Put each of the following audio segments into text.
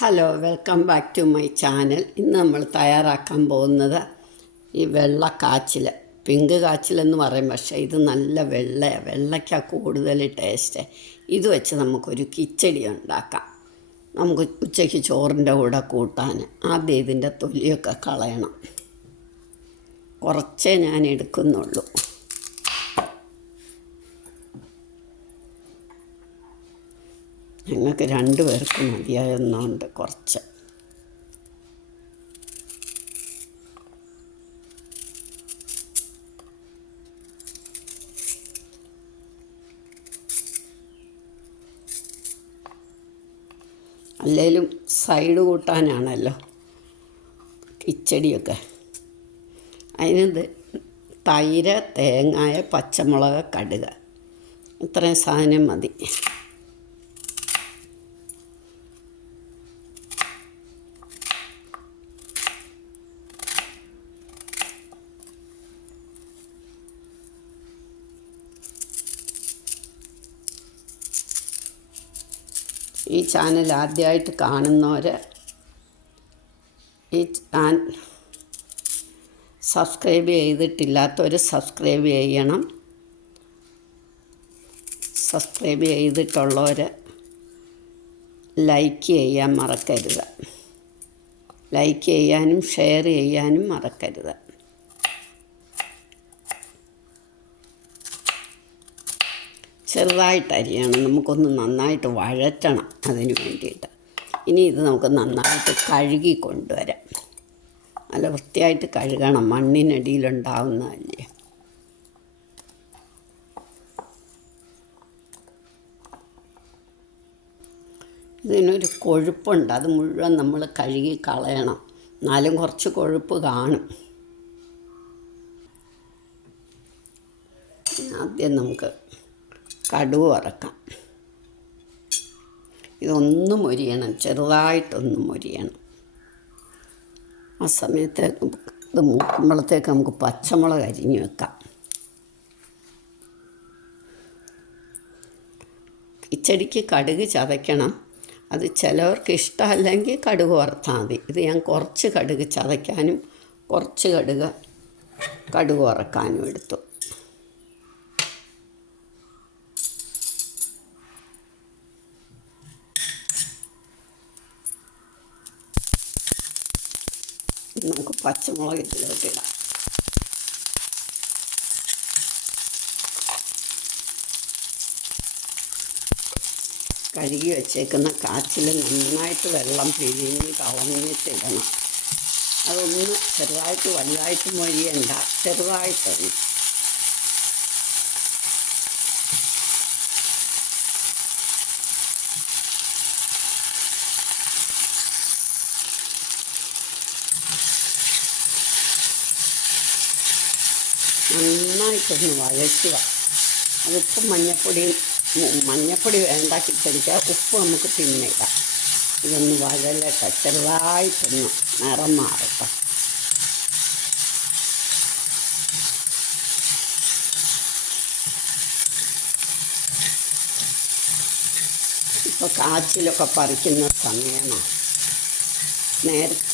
Hello, welcome back to my channel. ഇന്ന് നമ്മൾ തയ്യാറാക്കാൻ പോകുന്നത് ഈ വെള്ള കാച്ചിൽ, പിങ്ക് കാച്ചിലെന്ന് പറയും, പക്ഷേ ഇത് നല്ല വെള്ളയ്ക്കാണ് കൂടുതൽ ടേസ്റ്റ്. ഇത് വെച്ച് നമുക്കൊരു കിച്ചടി ഉണ്ടാക്കാം. നമുക്ക് ഉച്ചയ്ക്ക് ചോറിൻ്റെ കൂടെ കൂട്ടാൻ. ആദ്യം ഇതിൻ്റെ തൊലിയൊക്കെ കളയണം. കുറച്ചേ ഞാൻ എടുക്കുന്നുള്ളൂ. ഞങ്ങൾക്ക് 2 പേർക്ക് മതിയായെന്നുണ്ട് കുറച്ച്. അല്ലെങ്കിലും സൈഡ് കൂട്ടാനാണല്ലോ കിച്ചടിയൊക്കെ. അതിന് തൈര്, തേങ്ങായ, പച്ചമുളക്, കടുക്, ഇത്രയും സാധനം മതി. ഈ ചാനൽ ആദ്യമായിട്ട് കാണുന്നവർ സബ്സ്ക്രൈബ് ചെയ്തിട്ടില്ലാത്തവർ സബ്സ്ക്രൈബ് ചെയ്യണം. സബ്സ്ക്രൈബ് ചെയ്തിട്ടുള്ളവർ ലൈക്ക് ചെയ്യാൻ മറക്കരുത്. ലൈക്ക് ചെയ്യാനും ഷെയർ ചെയ്യാനും മറക്കരുത്. ചെറുതായിട്ട് അരിയണം. നമുക്കൊന്ന് നന്നായിട്ട് വഴറ്റണം അതിന് വേണ്ടിയിട്ട്. ഇനി ഇത് നമുക്ക് നന്നായിട്ട് കഴുകി കൊണ്ടുവരാം. നല്ല വൃത്തിയായിട്ട് കഴുകണം, മണ്ണിനടിയിലുണ്ടാവുന്നതല്ലേ. ഇതിനൊരു കൊഴുപ്പുണ്ട്, അത് മുഴുവൻ നമ്മൾ കഴുകി കളയണം. എന്നാലും കുറച്ച് കൊഴുപ്പ് കാണും. ആദ്യം നമുക്ക് കടുക് വറക്കാം. ഇതൊന്ന് മൊരിയണം, ചെറുതായിട്ടൊന്ന് മൊരിയണം. ആ സമയത്ത് ഇത് മൂക്കുമ്പോഴത്തേക്ക് നമുക്ക് പച്ചമുളക് അരിഞ്ഞ് വെക്കാം. കിച്ചടിക്ക് കടുക് ചതയ്ക്കണം. അത് ചിലവർക്ക് ഇഷ്ടമല്ലെങ്കിൽ കടുക് വറുത്താൽ മതി. ഇത് ഞാൻ കുറച്ച് കടുക് ചതയ്ക്കാനും കുറച്ച് കടുക് വറക്കാനും എടുത്തു. നമുക്ക് പച്ചമുളക് ഇതിലോട്ടിടാം. കഴുകി വെച്ചേക്കുന്ന കാച്ചിൽ നന്നായിട്ട് വെള്ളം പിഴിഞ്ഞ് കളഞ്ഞിട്ടിടണം. അതൊന്ന് ചെറുതായിട്ട് വലുതായിട്ട് മൊഴിയണ്ട, ചെറുതായിട്ടൊന്ന്. നന്നായിട്ടൊന്ന് വഴറ്റുക. അതിപ്പം മഞ്ഞപ്പൊടി വേണ്ട കിച്ചടിക്കുക. ഉപ്പ് നമുക്ക് പിന്നെ ഇടാം. ഇതൊന്ന് വഴലട്ടെ, ചെറുതായിട്ടൊന്ന് നിറം മാറട്ടെ. ഇപ്പോൾ കാച്ചിലൊക്കെ പറിക്കുന്ന സമയമാണ്.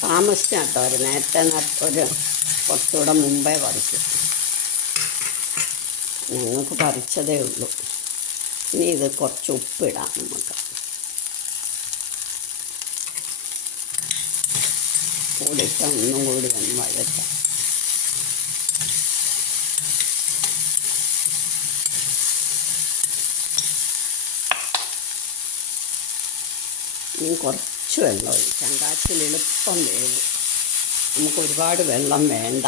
താമസിച്ചാട്ടോ, നേരത്തെ കുറച്ചുകൂടെ മുമ്പേ പറിക്കും. ഞങ്ങൾക്ക് പറിച്ചതേ ഉള്ളൂ. ഇനി ഇത് കുറച്ച് ഉപ്പിടാം നമുക്ക്. കൂടിയിട്ട് ഒന്നും കൂടി ഒന്ന് വഴറ്റാം. ഇനി കുറച്ച് വെള്ളം ഒഴിക്കാം. കാച്ചിൽ എളുപ്പം വേവും. നമുക്ക് ഒരുപാട് വെള്ളം വേണ്ട.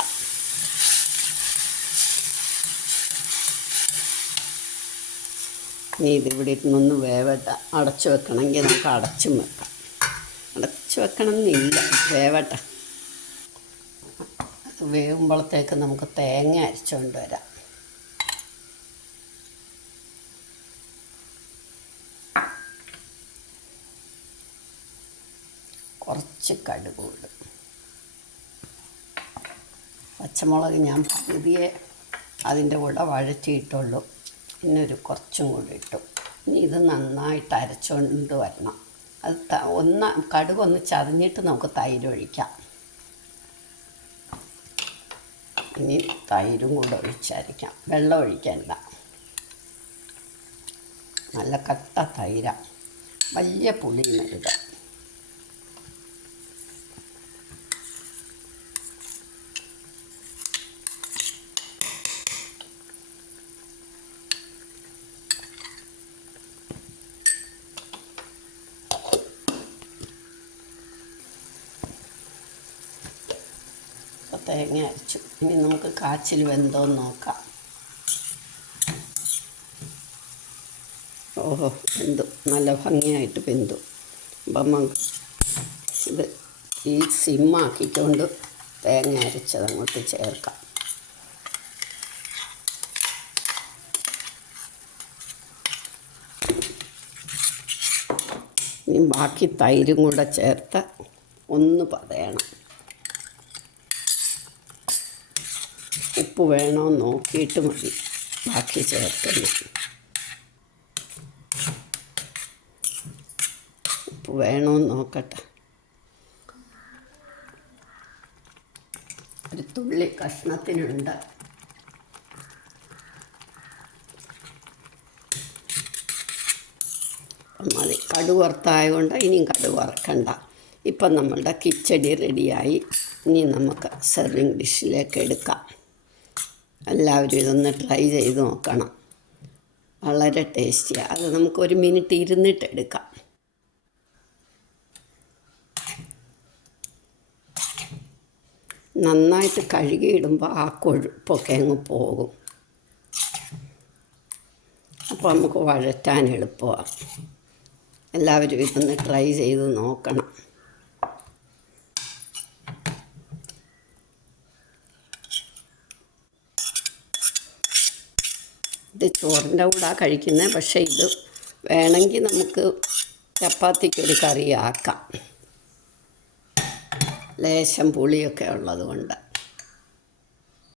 ഇനി ഇതിവിടെ ഇരുന്നൊന്ന് വേവട്ടെ. അടച്ചു വെക്കണമെങ്കിൽ നമുക്ക് അടച്ചും വെക്കാം. അടച്ചു വെക്കണമെന്നില്ല, വേവട്ടെ. അത് വേവുമ്പോഴത്തേക്ക് നമുക്ക് തേങ്ങ അരച്ചുകൊണ്ട് വരാം. കുറച്ച് കടുക് ഇടും. പച്ചമുളക് ഞാൻ പകുതിയെ അതിൻ്റെ കൂടെ വഴറ്റിയിട്ടുള്ളൂ. പിന്നെ കുറച്ചും കൂടി ഇട്ടു. ഇനി ഇത് നന്നായിട്ട് അരച്ചുകൊണ്ട് വരണം. അത് കടുകൊന്ന് ചതഞ്ഞിട്ട് നമുക്ക് തൈര് ഒഴിക്കാം. ഇനി തൈരും കൂടെ ഒഴിച്ചരയ്ക്കാം. വെള്ളം ഒഴിക്കണ്ട. നല്ല കട്ട തൈര, വലിയ പുളി നടുക. തേങ്ങ അരച്ചു. ഇനി നമുക്ക് കാച്ചിൽ വെന്തോന്ന് നോക്കാം. ഓഹോ, വെന്തു, നല്ല ഭംഗിയായിട്ട് വെന്തു. അപ്പം ഇത് ഈ സിമ്മാക്കിക്കൊണ്ട് തേങ്ങ അരച്ചത് അങ്ങോട്ട് ചേർക്കാം. ഇനി ബാക്കി തൈരും കൂടെ ചേർത്ത് ഒന്ന് പതയണം. ഉപ്പ് വേണോ നോക്കിയിട്ട് മതി ബാക്കി ചേർക്കുന്നത്. ഉപ്പ് വേണോ നോക്കട്ടെ. ഒരു തുള്ളി കഷ്ണത്തിനുണ്ട്. മതി. കടുക് വറുത്തായതുകൊണ്ട് ഇനിയും കടുക് വറക്കണ്ട. ഇപ്പം നമ്മളുടെ കിച്ചടി റെഡിയായി. ഇനി നമുക്ക് സെർവിങ് ഡിഷിലേക്ക് എടുക്കാം. എല്ലാവരും ഇതൊന്ന് ട്രൈ ചെയ്ത് നോക്കണം. വളരെ ടേസ്റ്റിയാണ്. അത് നമുക്ക് 1 മിനിറ്റ് ഇരുന്നിട്ട് എടുക്കാം. നന്നായിട്ട് കഴുകിയിടുമ്പോൾ ആ കൊഴുപ്പൊക്കെ അങ്ങ് പോകും. അപ്പോൾ നമുക്ക് വഴറ്റാൻ എളുപ്പമാണ്. എല്ലാവരും ഇതൊന്ന് ട്രൈ ചെയ്ത് നോക്കണം. ഇത് ചോറിൻ്റെ കൂടെ കഴിക്കുന്നത്. പക്ഷേ ഇത് വേണമെങ്കിൽ നമുക്ക് ചപ്പാത്തിക്കൊരു കറി ആക്കാം. ലേശം പുളിയൊക്കെ ഉള്ളത് കൊണ്ട്.